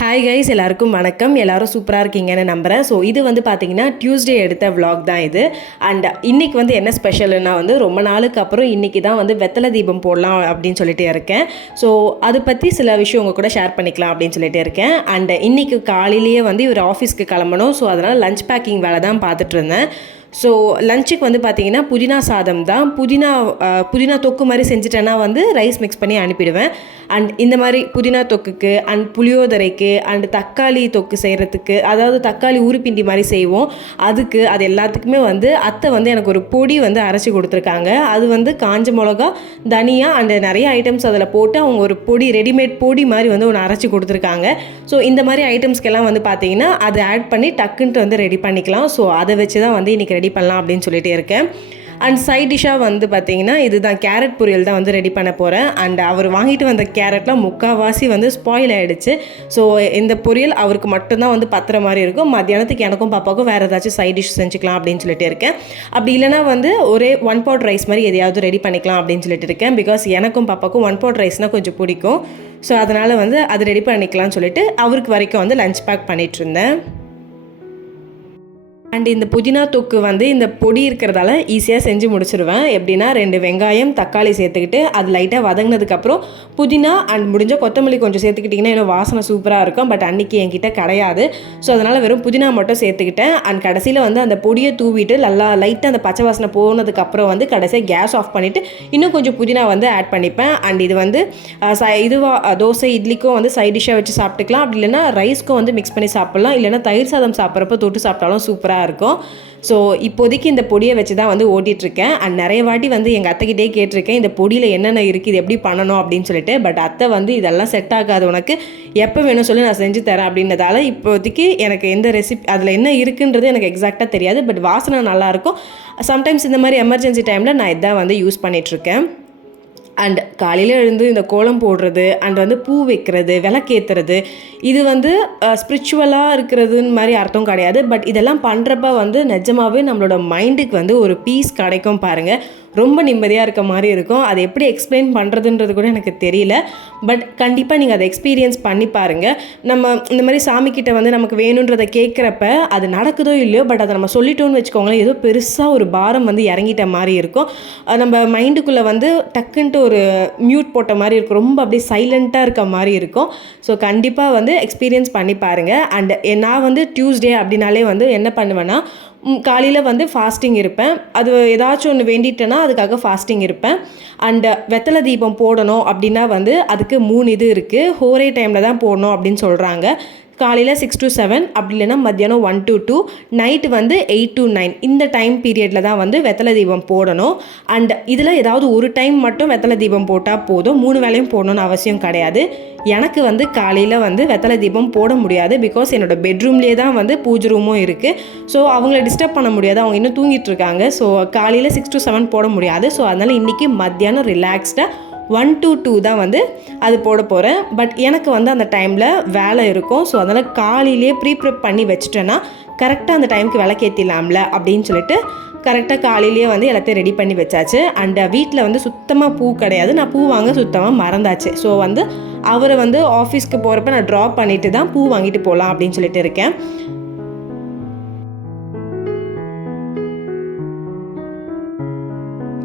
Hi guys, எல்லாருக்கும் வணக்கம். எல்லாரும் சூப்பராக இருக்கீங்கன்னு நம்புகிறேன். ஸோ இது வந்து பார்த்தீங்கன்னா டியூஸ்டே எடுத்த vlog தான் இது. அண்ட் இன்னைக்கு வந்து என்ன ஸ்பெஷல்னா வந்து ரொம்ப நாளுக்கு அப்புறம் இன்னைக்கு தான் வந்து வெத்தலை தீபம் போடலாம் அப்படின்னு சொல்லிட்டு இருக்கேன். ஸோ அதை பற்றி சில விஷயம் உங்கள் கூட ஷேர் பண்ணிக்கலாம் அப்படின்னு சொல்லிட்டு இருக்கேன். அண்ட் இன்னைக்கு காலையிலேயே வந்து இவர் ஆஃபீஸ்க்கு கிளம்பணும். ஸோ அதனால் லஞ்ச் பேக்கிங் வேலை தான் பார்த்துட்டு இருந்தேன். ஸோ லஞ்சுக்கு வந்து பார்த்தீங்கன்னா புதினா சாதம் தான். புதினா தொக்கு மாதிரி செஞ்சுட்டேன்னா வந்து ரைஸ் மிக்ஸ் பண்ணி அனுப்பிடுவேன். அண்ட் இந்த மாதிரி புதினா தொக்குக்கு அண்ட் புளியோதரைக்கு அண்ட் தக்காளி தொக்கு செய்கிறதுக்கு, அதாவது தக்காளி ஊறுப்பிண்டி மாதிரி செய்வோம், அதுக்கு அது எல்லாத்துக்குமே வந்து அத்தை வந்து எனக்கு ஒரு பொடி வந்து அரைச்சி கொடுத்துருக்காங்க. அது வந்து காஞ்ச மிளகா, தனியா அண்ட் நிறைய ஐட்டம்ஸ் அதில் போட்டு அவங்க ஒரு பொடி, ரெடிமேட் பொடி மாதிரி வந்து ஒன்று அரைச்சி கொடுத்துருக்காங்க. ஸோ இந்த மாதிரி ஐட்டம்ஸ்க்கெல்லாம் வந்து பார்த்தீங்கன்னா அதை ஆட் பண்ணி டக்குன்ட்டு வந்து ரெடி பண்ணிக்கலாம். ஸோ அதை வச்சு தான் வந்து இன்றைக்கி ரெடி பண்ணலாம் அப்படின்னு சொல்லிட்டு இருக்கேன். அண்ட் சைட் டிஷ்ஷாக வந்து பார்த்தீங்கன்னா இதுதான் கேரட் பொரியல் தான் வந்து ரெடி பண்ண போகிறேன். அண்ட் அவர் வாங்கிட்டு வந்த கேரட்லாம் முக்கால்வாசி வந்து ஸ்பாயில் ஆகிடுச்சு. ஸோ இந்த பொரியல் அவருக்கு மட்டும்தான் வந்து பத்துற மாதிரி இருக்கும். மத்தியானத்துக்கு எனக்கும் பாப்பாவுக்கும் வேறு ஏதாச்சும் சைட் டிஷ் செஞ்சுக்கலாம் அப்படின்னு சொல்லிட்டு இருக்கேன். அப்படி இல்லைனா வந்து ஒரே 1 pot ரைஸ் மாதிரி எதையாவது ரெடி பண்ணிக்கலாம் அப்படின்னு சொல்லிட்டு இருக்கேன். பிகாஸ் எனக்கும் பாப்பாவுக்கும் 1 pot ரைஸ்னால் கொஞ்சம் பிடிக்கும். ஸோ அதனால் வந்து அது ரெடி பண்ணிக்கலாம்னு சொல்லிட்டு அவருக்கு வரைக்கும் வந்து லஞ்ச் பேக் பண்ணிகிட்டு இருந்தேன். அண்ட் இந்த புதினா தொக்கு வந்து இந்த பொடி இருக்கிறதால ஈஸியாக செஞ்சு முடிச்சிடுவேன். எப்படின்னா 2 வெங்காயம், தக்காளி சேர்த்துக்கிட்டு அது லைட்டாக வதங்கினதுக்கப்புறம் புதினா அண்ட் முடிஞ்ச கொத்தமல்லி கொஞ்சம் சேர்த்துக்கிட்டிங்கன்னா இன்னும் வாசனை சூப்பராக இருக்கும். பட் அன்றைக்கி என்கிட்ட கிடையாது. ஸோ அதனால் வெறும் புதினா மட்டும் சேர்த்துக்கிட்டேன். அண்ட் கடைசியில் வந்து அந்த பொடியை தூவிட்டு நல்லா லைட்டாக அந்த பச்சை வாசனை போனதுக்கப்புறம் வந்து கடைசியாக கேஸ் ஆஃப் பண்ணிவிட்டு இன்னும் கொஞ்சம் புதினா வந்து ஆட் பண்ணிப்பேன். அண்ட் இது வந்து தோசை இட்லிக்கும் வந்து சைட் டிஷ்ஷாக வச்சு சாப்பிட்டுக்கலாம். அப்படி இல்லைனா ரைஸ்க்கும் வந்து மிக்ஸ் பண்ணி சாப்பிட்லாம். இல்லைனா தயிர் சாதம் சாப்பிட்றப்ப தொட்டு சாப்பிட்டாலும் சூப்பராக இருக்கும். ஸோ இப்போதைக்கு இந்த பொடியை வச்சு தான் வந்து ஓட்டிகிட்ருக்கேன். அண்ட் நிறைய வாட்டி வந்து எங்கள் அத்தைக்கிட்டே கேட்டிருக்கேன் இந்த பொடியில் என்னென்ன இருக்குது, இது எப்படி பண்ணணும் அப்படின்னு சொல்லிட்டு. பட் அத்தை வந்து இதெல்லாம் செட் ஆகாது, உனக்கு எப்போ வேணும் சொல்லி நான் செஞ்சு தரேன் அப்படின்றதால இப்போதைக்கு எனக்கு எந்த ரெசிபி அதில் என்ன இருக்குன்றது எனக்கு எக்ஸாக்டாக தெரியாது. பட் வாசனை நல்லாயிருக்கும். சம்டைம்ஸ் இந்த மாதிரி எமர்ஜென்சி டைமில் நான் இதான் வந்து யூஸ் பண்ணிகிட்ருக்கேன். அண்ட் காலையில் எழுந்து இந்த கோலம் போடுறது அண்ட் வந்து பூ வைக்கிறது, விளக்கேற்றுறது, இது வந்து ஸ்பிரிச்சுவலாக இருக்கிறதுன்னு மாதிரி அர்த்தம் கிடையாது. பட் இதெல்லாம் பண்ணுறப்ப வந்து நிஜமாகவே நம்மளோட மைண்டுக்கு வந்து ஒரு பீஸ் கிடைக்கும் பாருங்கள். ரொம்ப நிம்மதியாக இருக்க மாதிரி இருக்கும். அதை எப்படி எக்ஸ்பிளைன் பண்ணுறதுன்றது கூட எனக்கு தெரியல. பட் கண்டிப்பாக நீங்கள் அதை எக்ஸ்பீரியன்ஸ் பண்ணி பாருங்கள். நம்ம இந்த மாதிரி சாமிக்கிட்ட வந்து நமக்கு வேணுன்றதை கேட்குறப்ப அது நடக்குதோ இல்லையோ, பட் அதை நம்ம சொல்லிட்டோன்னு வச்சுக்கோங்களேன், ஏதோ பெருசாக ஒரு பாரம் வந்து இறங்கிட்ட மாதிரி இருக்கும். நம்ம மைண்டுக்குள்ளே வந்து டக்குன்ட்டு ஒரு மியூட் போட்ட மாதிரி இருக்கும். ரொம்ப அப்படியே சைலண்ட்டாக இருக்க மாதிரி இருக்கும். ஸோ கண்டிப்பாக வந்து எக்ஸ்பீரியன்ஸ் பண்ணி பாருங்கள். அண்ட் நான் வந்து டியூஸ்டே அப்படின்னாலே வந்து என்ன பண்ணுவேன்னா, காலையில் வந்து ஃபாஸ்டிங் இருப்பேன். அது ஏதாச்சும் ஒன்று வேண்டிட்டேன்னா அதுக்காக ஃபாஸ்டிங் இருப்பேன். அண்டு வெத்தலை தீபம் போடணும் அப்படின்னா வந்து அதுக்கு 3 இது இருக்குது. ஹோரே டைமில் தான் போடணும் அப்படின்னு சொல்கிறாங்க. காலையில் 6 to 7, அப்படி இல்லைனா மத்தியானம் 1 to 2, நைட்டு வந்து 8 to 9, இந்த டைம் பீரியடில் தான் வந்து வெத்தலை தீபம் போடணும். அண்ட் இதில் ஏதாவது ஒரு டைம் மட்டும் வெத்தலை தீபம் போட்டால் போதும், 3 வேளையும் போடணும்னு அவசியம் கிடையாது. எனக்கு வந்து காலையில் வந்து வெத்தலை தீபம் போட முடியாது. பிகாஸ் என்னோடய பெட்ரூம்லேயே தான் வந்து பூஜை ரூமும் இருக்குது. ஸோ அவங்கள டிஸ்டர்ப் பண்ண முடியாது, அவங்க இன்னும் தூங்கிட்டு இருக்காங்க. ஸோ காலையில் 6 to 7 போட முடியாது. ஸோ அதனால் இன்றைக்கி மத்தியானம் ரிலாக்ஸ்டாக 1 to 2 தான் வந்து அது போட போகிறேன். பட் எனக்கு வந்து அந்த டைமில் வேலை இருக்கும். ஸோ அதனால் காலையிலே ப்ரிப் பண்ணி வச்சுட்டேன்னா கரெக்டாக அந்த டைமுக்கு விளக்கேற்றிடலாம்ல அப்படின்னு சொல்லிட்டு கரெக்டாக காலையிலேயே வந்து எல்லாத்தையும் ரெடி பண்ணி வச்சாச்சு. அண்ட் வீட்டில் வந்து சுத்தமாக பூ கிடையாது. நான் பூ வாங்க சுத்தமாக மறந்தாச்சு. ஸோ வந்து அவரை வந்து ஆஃபீஸ்க்கு போகிறப்ப நான் ட்ராப் பண்ணிவிட்டு தான் பூ வாங்கிட்டு போகலாம் அப்படின்னு சொல்லிட்டு இருக்கேன்.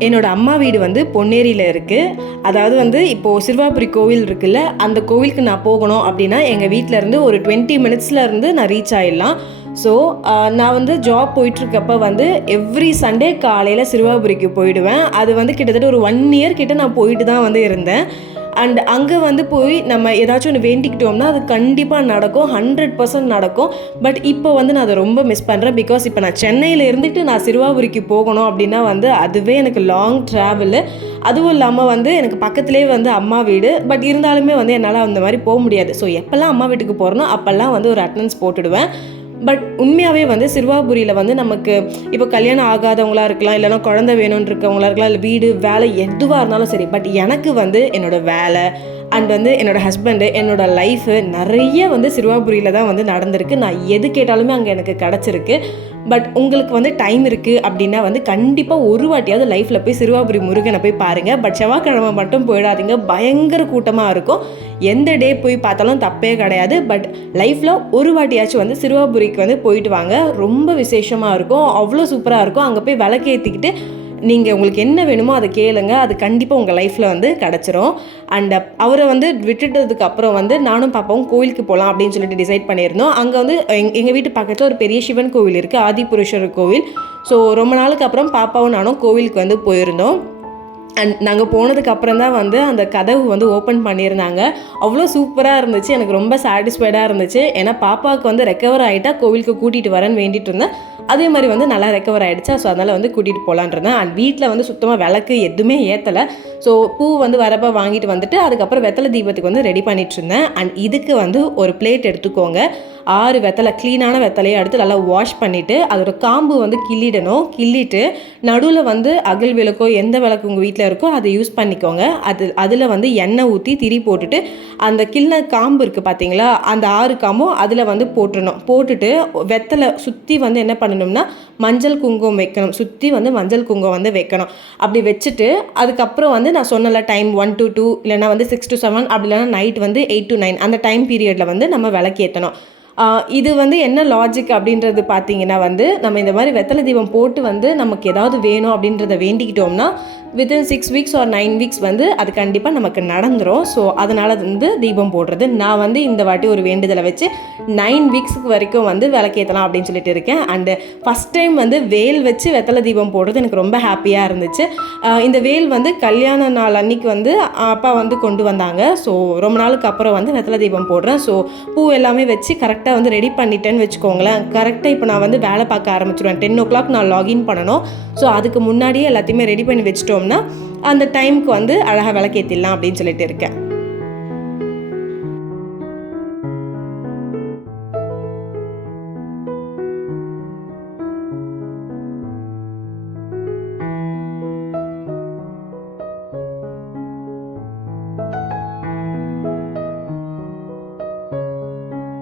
என்னோடய அம்மா வீடு வந்து பொன்னேரியில் இருக்குது. அதாவது வந்து இப்போது சிறுவாபுரி கோவில் இருக்குல்ல, அந்த கோவிலுக்கு நான் போகணும் அப்படின்னா எங்கள் வீட்டிலேருந்து ஒரு 20 minutesலேருந்து நான் ரீச் ஆகிடலாம். ஸோ நான் வந்து ஜாப் போயிட்டுருக்கப்போ வந்து எவ்ரி சண்டே காலையில் சிறுவாபுரிக்கு போயிடுவேன். அது வந்து கிட்டத்தட்ட ஒரு 1 year கிட்ட நான் போயிட்டு தான் வந்து இருந்தேன். அண்ட் அங்கே வந்து போய் நம்ம ஏதாச்சும் ஒன்று வேண்டிக்கிட்டோம்னா அது கண்டிப்பாக நடக்கும், 100% நடக்கும். பட் இப்போ வந்து நான் அதை ரொம்ப மிஸ் பண்ணுறேன். பிகாஸ் இப்போ நான் சென்னையில் இருந்துட்டு நான் சிறுவாபுரிக்கு போகணும் அப்படின்னா வந்து அதுவே எனக்கு லாங் ட்ராவலு. அதுவும் இல்லாமல் வந்து எனக்கு பக்கத்துலேயே வந்து அம்மா வீடு. பட் இருந்தாலுமே வந்து என்னால் அந்த மாதிரி போக முடியாது. ஸோ எப்போல்லாம் அம்மா வீட்டுக்கு போகிறனோ அப்போல்லாம் வந்து ஒரு அட்டெண்டன்ஸ் போட்டுடுவேன். பட் உண்மையாகவே வந்து சிறுவாபுரியில் வந்து நமக்கு இப்போ கல்யாணம் ஆகாதவங்களாக இருக்கலாம், இல்லைனா குழந்தை வேணும்னு இருக்கவங்களா இருக்கலாம், இல்லை வீடு வேலை எதுவாக இருந்தாலும் சரி. பட் எனக்கு வந்து என்னோடய வேலை அண்ட் வந்து என்னோடய ஹஸ்பண்டு, என்னோடய லைஃபு நிறைய வந்து சிறுவாபுரியில் தான் வந்து நடந்திருக்கு. நான் எது கேட்டாலுமே அங்கே எனக்கு கிடச்சிருக்கு. பட் உங்களுக்கு வந்து டைம் இருக்குது அப்படின்னா வந்து கண்டிப்பாக ஒரு வாட்டியாவது லைஃப்பில் போய் சிறுவாபுரி முருகனை போய் பாருங்கள். பட் செவ்வாய்க்கிழமை மட்டும் போயிடாதீங்க, பயங்கர கூட்டமாக இருக்கும். எந்த டே போய் பார்த்தாலும் தப்பே கிடையாது. பட் லைஃப்பில் ஒரு வாட்டியாச்சும் வந்து சிறுவாபுரிக்கு வந்து போயிட்டு வாங்க, ரொம்ப விசேஷமாக இருக்கும், அவ்வளோ சூப்பராக இருக்கும். அங்கே போய் விளக்கேற்றிக்கிட்டு நீங்கள் உங்களுக்கு என்ன வேணுமோ அதை கேளுங்க, அது கண்டிப்பாக உங்கள் லைஃப்பில் வந்து கிடச்சிரும். அண்ட் அவரை வந்து விட்டுட்டதுக்கு அப்புறம் வந்து நானும் பாப்பாவும் கோவிலுக்கு போகலாம் அப்படின்னு சொல்லிட்டு டிசைட் பண்ணியிருந்தோம். அங்கே வந்து எங்கள் வீட்டு பக்கத்தில் ஒரு பெரிய சிவன் கோவில் இருக்குது, ஆதிபுருஷர் கோவில். ஸோ ரொம்ப நாளுக்கு அப்புறம் பாப்பாவும் நானும் கோவிலுக்கு வந்து போயிருந்தோம். அண்ட் நாங்கள் போனதுக்கு அப்புறம் தான் வந்து அந்த கதவு வந்து ஓப்பன் பண்ணியிருந்தாங்க. அவ்வளோ சூப்பராக இருந்துச்சு, எனக்கு ரொம்ப சாட்டிஸ்ஃபைடாக இருந்துச்சு. ஏன்னா பாப்பாவுக்கு வந்து ரெக்கவர் ஆகிட்டா கோவிலுக்கு கூட்டிகிட்டு வரேன்னு வேண்டிட்டு இருந்தேன். அதே மாதிரி வந்து நல்லா ரெக்கவர் ஆகிடுச்சா, ஸோ அதனால் வந்து கூட்டிகிட்டு போகலான் இருந்தேன். அண்ட் வீட்டில் வந்து சுத்தமாக விளக்கு எதுவுமே ஏற்றலை. ஸோ பூ வந்து வரப்போ வாங்கிட்டு வந்துட்டு அதுக்கப்புறம் வெத்தலை தீபத்துக்கு வந்து ரெடி பண்ணிட்டு இருந்தேன். அண்ட் இதுக்கு வந்து ஒரு பிளேட் எடுத்துக்கோங்க, 6 வெத்தலை, க்ளீனான வெத்தலையை எடுத்து நல்லா வாஷ் பண்ணிவிட்டு அதோட காம்பு வந்து கிள்ளிடணும். கிள்ளிட்டு நடுவில் வந்து அகல் விளக்கோ எந்த விளக்கு உங்கள் வீட்டில் இருக்கோ அதை யூஸ் பண்ணிக்கோங்க. அதில் வந்து எண்ணெய் ஊற்றி திரி போட்டுட்டு அந்த கிள்ன காம்பு இருக்குது பார்த்தீங்களா, அந்த 6 காம்பும் அதில் வந்து போட்டுடணும். போட்டுட்டு வெத்தலை சுற்றி வந்து என்ன பண்ணணும்னா மஞ்சள் குங்குமம் வைக்கணும், சுற்றி வந்து மஞ்சள் குங்குமம் வந்து வைக்கணும். அப்படி வச்சுட்டு அதுக்கப்புறம் வந்து நான் சொன்னல டைம் 1 to 2 இல்லைனா வந்து 6 to 7 அப்படி இல்லைனா நைட் வந்து 8 to 9 அந்த டைம் பீரியடில் வந்து நம்ம விளக்கேற்றணும். இது வந்து என்ன லாஜிக் அப்படின்றது பார்த்தீங்கன்னா வந்து நம்ம இந்த மாதிரி வெத்தலை தீபம் போட்டு வந்து நமக்கு ஏதாவது வேணும் அப்படின்றத வேண்டிக்கிட்டோம்னா வித்தின் 6 weeks or 9 weeks வந்து அது கண்டிப்பாக நமக்கு நடந்துடும். ஸோ அதனால் வந்து தீபம் போடுறது. நான் வந்து இந்த வாட்டி ஒரு வேண்டுதலை வச்சு 9 weeksக்கு வரைக்கும் வந்து விளக்கேற்றலாம் அப்படின்னு சொல்லிட்டு இருக்கேன். அண்டு ஃபஸ்ட் டைம் வந்து வேல் வச்சு வெத்தலை தீபம் போடுறது எனக்கு ரொம்ப ஹாப்பியாக இருந்துச்சு. இந்த வேல் வந்து கல்யாண நாள் அன்னைக்கு வந்து அப்பா வந்து கொண்டு வந்தாங்க. ஸோ ரொம்ப நாளுக்கு அப்புறம் வந்து வெத்தலை தீபம் போடுறேன். ஸோ பூ எல்லாமே வச்சு கரெக்டாக வந்து ரெடி பண்ணிட்டேன்னு வச்சுக்கோங்களேன். கரெக்டாக இப்போ நான் வந்து வேலை பார்க்க ஆரம்பிச்சிடுவேன். 10 o'clock நான் லாகின் பண்ணணும். ஸோ அதுக்கு முன்னாடியே எல்லாத்தையுமே ரெடி பண்ணி வச்சுட்டோம்னா அந்த டைமுக்கு வந்து அழகாக விளக்கேற்றிடலாம் அப்படின்னு சொல்லிட்டு இருக்கேன்.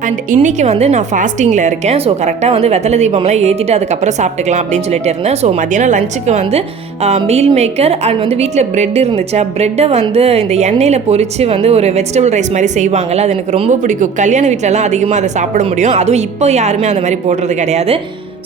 அண்ட் இன்றைக்கி வந்து நான் ஃபாஸ்டிங்கில் இருக்கேன். ஸோ கரெக்டாக வந்து வெத்தலை தீபம்லாம் ஏற்றிட்டு அதுக்கப்புறம் சாப்பிட்டுக்கலாம் அப்படின்னு சொல்லிட்டு இருந்தேன். ஸோ மத்தியானம் லஞ்சுக்கு வந்து மீல் மேக்கர் அண்ட் வந்து வீட்டில் ப்ரெட் இருந்துச்சா, ப்ரெட்டை வந்து இந்த எண்ணெயில் பொரித்து வந்து ஒரு வெஜிடபிள் ரைஸ் மாதிரி செய்வாங்கள்ல, அது எனக்கு ரொம்ப பிடிக்கும். கல்யாண வீட்டிலலாம் அதிகமாக அதை சாப்பிட முடியும். அதுவும் இப்போ யாருமே அந்த மாதிரி போடுறது கிடையாது.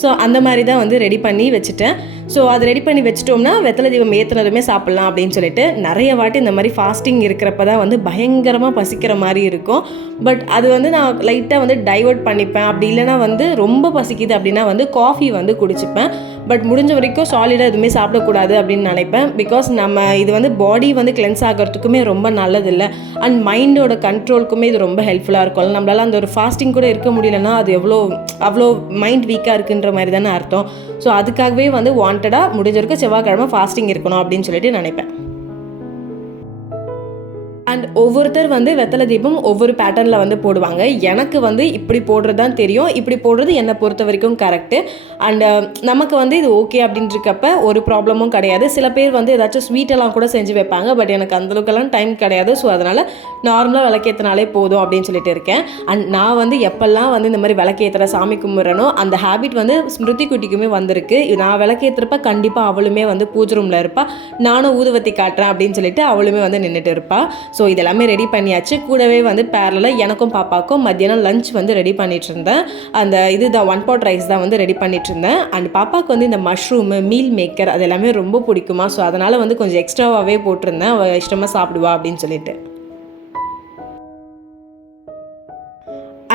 ஸோ அந்த மாதிரி தான் வந்து ரெடி பண்ணி வச்சுட்டேன். ஸோ அது ரெடி பண்ணி வச்சிட்டோம்னா வெத்தலை தீபம் ஏற்றுனதுமே சாப்பிட்லாம் அப்படின்னு சொல்லிட்டு நிறைய வாட்டி இந்த மாதிரி ஃபாஸ்டிங் இருக்கிறப்ப தான் வந்து பயங்கரமாக பசிக்கிற மாதிரி இருக்கும். பட் அது வந்து நான் லைட்டாக வந்து டைவர்ட் பண்ணிப்பேன். அப்படி இல்லைனா வந்து ரொம்ப பசிக்குது அப்படின்னா வந்து காஃபி வந்து குடிச்சுப்பேன். பட் முடிஞ்ச வரைக்கும் சாலிடாக எதுவுமே சாப்பிடக்கூடாது அப்படின்னு நினைப்பேன். பிகாஸ் நம்ம இது வந்து பாடி வந்து கிளென்ஸ் ஆகிறதுக்குமே ரொம்ப நல்லதில்லை. அண்ட் மைண்டோட கண்ட்ரோலுக்குமே இது ரொம்ப ஹெல்ப்ஃபுல்லாக இருக்கும். நம்மளால் அந்த ஒரு ஃபாஸ்டிங் கூட இருக்க முடியலன்னா அது அவ்வளோ மைண்ட் வீக்காக இருக்குன்ற மாதிரி தானே அர்த்தம். ஸோ அதுக்காகவே வந்து வாண்டடாக முடிஞ்ச வரைக்கும் செவ்வாய்க்கிழமை ஃபாஸ்டிங் இருக்கணும் அப்படின்னு சொல்லிட்டு நினைப்பேன். அண்ட் ஒவ்வொருத்தர் வந்து வெத்தலை தீபம் ஒவ்வொரு பேட்டர்னில் வந்து போடுவாங்க. எனக்கு வந்து இப்படி போடுறது தான் தெரியும், இப்படி போடுறது என்னை பொறுத்த வரைக்கும் கரெக்டு. அண்டு நமக்கு வந்து இது ஓகே அப்படின்றக்கப்ப ஒரு ப்ராப்ளமும் கிடையாது. சில பேர் வந்து ஏதாச்சும் ஸ்வீட்டெல்லாம் கூட செஞ்சு வைப்பாங்க. பட் எனக்கு அந்தளவுக்கெல்லாம் டைம் கிடையாது. ஸோ அதனால் நார்மலாக விளக்கேற்றினாலே போதும் அப்படின்னு சொல்லிட்டு இருக்கேன். அண்ட் நான் வந்து எப்போல்லாம் வந்து இந்த மாதிரி விளக்கேற்றுற சாமி கும்பிட்றனோ அந்த ஹேபிட் வந்து ஸ்மிருதி குட்டிக்குமே வந்திருக்கு. நான் விளக்கேற்றுறப்ப கண்டிப்பாக அவளுமே வந்து பூஜை ரூமில் இருப்பாள். நானும் ஊதுவத்தி காட்டுறேன் அப்படின்னு சொல்லிட்டு அவளுமே வந்து நின்றுட்டு இருப்பாள். ஸோ இதெல்லாமே ரெடி பண்ணியாச்சு. கூடவே வந்து பேரலாக எனக்கும் பாப்பாக்கும் மத்தியானம் லஞ்ச் வந்து ரெடி பண்ணிட்டு இருந்தேன். அந்த இதுதான் 1 pot ரைஸ் தான் வந்து ரெடி பண்ணிட்டு இருந்தேன். அண்ட் பாப்பாவுக்கு வந்து இந்த மஷ்ரூமு மீல் மேக்கர் அது எல்லாமே ரொம்ப பிடிக்குமா. ஸோ அதனால் வந்து கொஞ்சம் எக்ஸ்ட்ராவாகவே போட்டிருந்தேன், அவள் இஷ்டமாக சாப்பிடுவா அப்படின்னு சொல்லிட்டு.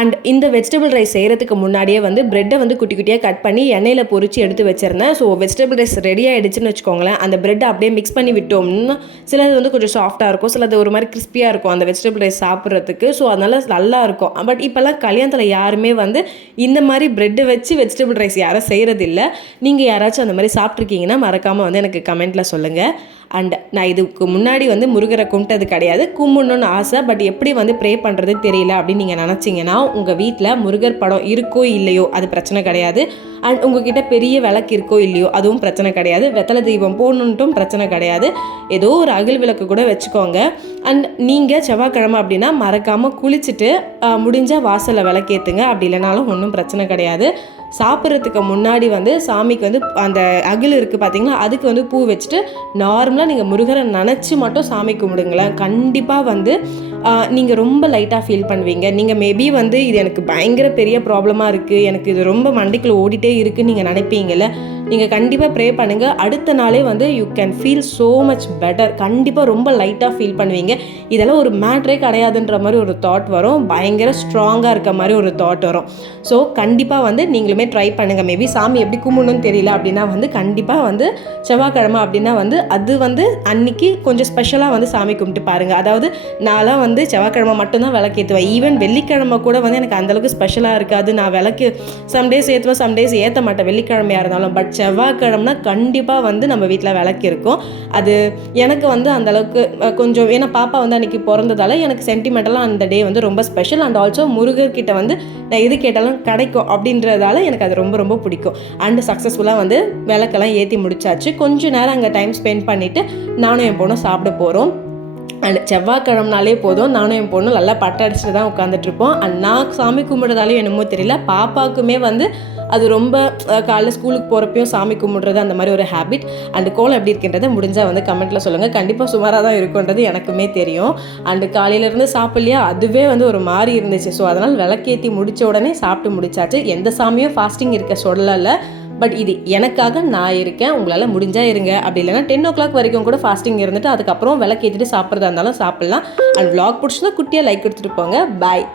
அண்ட் இந்த வெஜிடபிள் ரைஸ் செய்கிறதுக்கு முன்னாடியே வந்து ப்ரெட்டை வந்து குட்டி குட்டியாக கட் பண்ணி எண்ணெயில் பொரிச்சு எடுத்து வச்சுருந்தேன். ஸோ வெஜிடபிள் ரைஸ் ரெடி ஆகிடுச்சுன்னு வச்சுக்கோங்களேன். அந்த ப்ரெட்டை அப்படியே மிக்ஸ் பண்ணி விட்டோம்னா சிலது வந்து கொஞ்சம் சாஃப்ட்டாக இருக்கும், சிலது ஒரு மாதிரி கிறிஸ்பியாக இருக்கும் அந்த வெஜிடபிள் ரைஸ் சாப்பிட்றதுக்கு. ஸோ அதனால் நல்லா இருக்கும். பட் இப்போல்லாம் கல்யாணத்தில் யாருமே வந்து இந்த மாதிரி ப்ரெட்டை வச்சு வெஜிடபிள் ரைஸ் யாரும் செய்கிறதில்ல. நீங்கள் யாராச்சும் அந்த மாதிரி சாப்பிட்ருக்கீங்கன்னா மறக்காமல் வந்து எனக்கு கமெண்ட்டில் சொல்லுங்கள். அண்ட் நான் இதுக்கு முன்னாடி வந்து முருகரை கும்பிட்டது கிடையாது, கும்பிடணுன்னு ஆசை. பட் எப்படி வந்து ப்ரே பண்ணுறது தெரியல அப்படின்னு நீங்கள் நினச்சிங்கன்னா உங்கள் வீட்டில் முருகர் படம் இருக்கோ இல்லையோ அது பிரச்சனை கிடையாது. அண்ட் உங்ககிட்ட பெரிய விளக்கு இருக்கோ இல்லையோ அதுவும் பிரச்சனை கிடையாது. வெத்தலை தீபம் போடணுன்ட்டும் பிரச்சனை கிடையாது. ஏதோ ஒரு அகல் விளக்கு கூட வச்சுக்கோங்க. அண்ட் நீங்கள் செவ்வாய்க்கிழமை அப்படின்னா மறக்காமல் குளிச்சுட்டு முடிஞ்சால் வாசலில் விளக்கேற்றுங்க. அப்படி இல்லைனாலும் ஒன்றும் பிரச்சனை கிடையாது. சாப்பிட்றதுக்கு முன்னாடி வந்து சாமிக்கு வந்து அந்த அகில் இருக்குது பார்த்தீங்களா, அதுக்கு வந்து பூ வச்சுட்டு நார்மலாக நீங்கள் முருகரை நினச்சி மட்டும் சாமி கும்பிடுங்களேன். கண்டிப்பாக வந்து நீங்கள் ரொம்ப லைட்டாக ஃபீல் பண்ணுவீங்க. நீங்கள் மேபி வந்து இது எனக்கு பயங்கர பெரிய ப்ராப்ளமாக இருக்குது, எனக்கு இது ரொம்ப மண்டைக்குள்ள ஓடிட்டே இருக்குன்னு நீங்கள் நினைப்பீங்கல்ல, நீங்கள் கண்டிப்பாக ப்ரே பண்ணுங்கள். அடுத்த நாளே வந்து you can feel so much better. கண்டிப்பாக ரொம்ப லைட்டாக ஃபீல் பண்ணுவீங்க. இதெல்லாம் ஒரு மேட்ரே கிடையாதுன்ற மாதிரி ஒரு தாட் வரும், பயங்கர ஸ்ட்ராங்காக இருக்க மாதிரி ஒரு தாட் வரும். ஸோ கண்டிப்பாக வந்து நீங்களுமே ட்ரை பண்ணுங்கள். மேபி சாமி எப்படி கும்பிடணும்னு தெரியல அப்படின்னா வந்து கண்டிப்பாக வந்து செவ்வாய்க்கிழமை அப்படின்னா வந்து அது வந்து அன்னைக்கு கொஞ்சம் ஸ்பெஷலாக வந்து சாமி கும்பிட்டு பாருங்கள். அதாவது நான்லாம் வந்து செவ்வாய்க்கிழமை மட்டும்தான் விளக்கேற்றுவேன். ஈவன் வெள்ளிக்கிழமை கூட வந்து எனக்கு அந்தளவுக்கு ஸ்பெஷலாக இருக்காது. நான் விளக்கு சம்டேஸ் ஏற்றுவேன், சம்டேஸ் ஏற்ற மாட்டேன் வெள்ளிக்கிழமையாக இருந்தாலும். பட் செவ்வாய்க்கிழமைனா கண்டிப்பாக வந்து நம்ம வீட்டில் விளக்கு இருக்கும். அது எனக்கு வந்து அந்தளவுக்கு கொஞ்சம், ஏன்னா பாப்பா வந்து அன்றைக்கி பிறந்ததால் எனக்கு சென்டிமெண்டலாக அந்த டே வந்து ரொம்ப ஸ்பெஷல். அண்ட் ஆல்சோ முருகர்கிட்ட வந்து நான் எது கேட்டாலும் கிடைக்கும் அப்படின்றதால எனக்கு அது ரொம்ப ரொம்ப பிடிக்கும். அண்டு சக்ஸஸ்ஃபுல்லாக வந்து விளக்கெல்லாம் ஏற்றி முடிச்சாச்சு. கொஞ்சம் நேரம் அங்கே டைம் ஸ்பெண்ட் பண்ணிவிட்டு நானும் என் பொண்ணும் சாப்பிட போகிறோம். அண்ட் செவ்வாய்க்கிழமைனாலே போதும் நானும் என் பொண்ணும் நல்லா பட்டை அடிச்சுட்டு தான் உட்காந்துட்ருப்போம். அண்ட் நான் சாமி கும்பிட்றதாலையும் என்னமோ தெரியல, பாப்பாவுக்குமே வந்து அது ரொம்ப காலைல ஸ்கூலுக்கு போகிறப்பையும் சாமி கும்பிட்றது அந்த மாதிரி ஒரு ஹேபிட். அண்டு கோலம் எப்படி இருக்கின்றதை முடிஞ்சால் வந்து கமெண்ட்டில் சொல்லுங்கள். கண்டிப்பாக சுமாராக தான் இருக்குன்றது எனக்குமே தெரியும். அண்டு காலையிலேருந்து சாப்பிட்லையா, அதுவே வந்து ஒரு மாதிரி இருந்துச்சு. ஸோ அதனால் விளக்கேற்றி முடித்த உடனே சாப்பிட்டு முடிச்சாச்சு. எந்த சாமியும் ஃபாஸ்டிங் இருக்க சொல்லலை. பட் இது எனக்காக நான் இருக்கேன், உங்களால் முடிஞ்சால் இருங்க. அப்படி இல்லைனா 10 o'clock வரைக்கும் கூட ஃபாஸ்டிங் இருந்துட்டு அதுக்கப்புறம் விளக்கேற்றிட்டு சாப்பிட்றதா இருந்தாலும் சாப்பிட்லாம். அண்ட் vlog பிடிச்சதா குட்டியாக லைக் கொடுத்துட்டு போங்க. பாய்.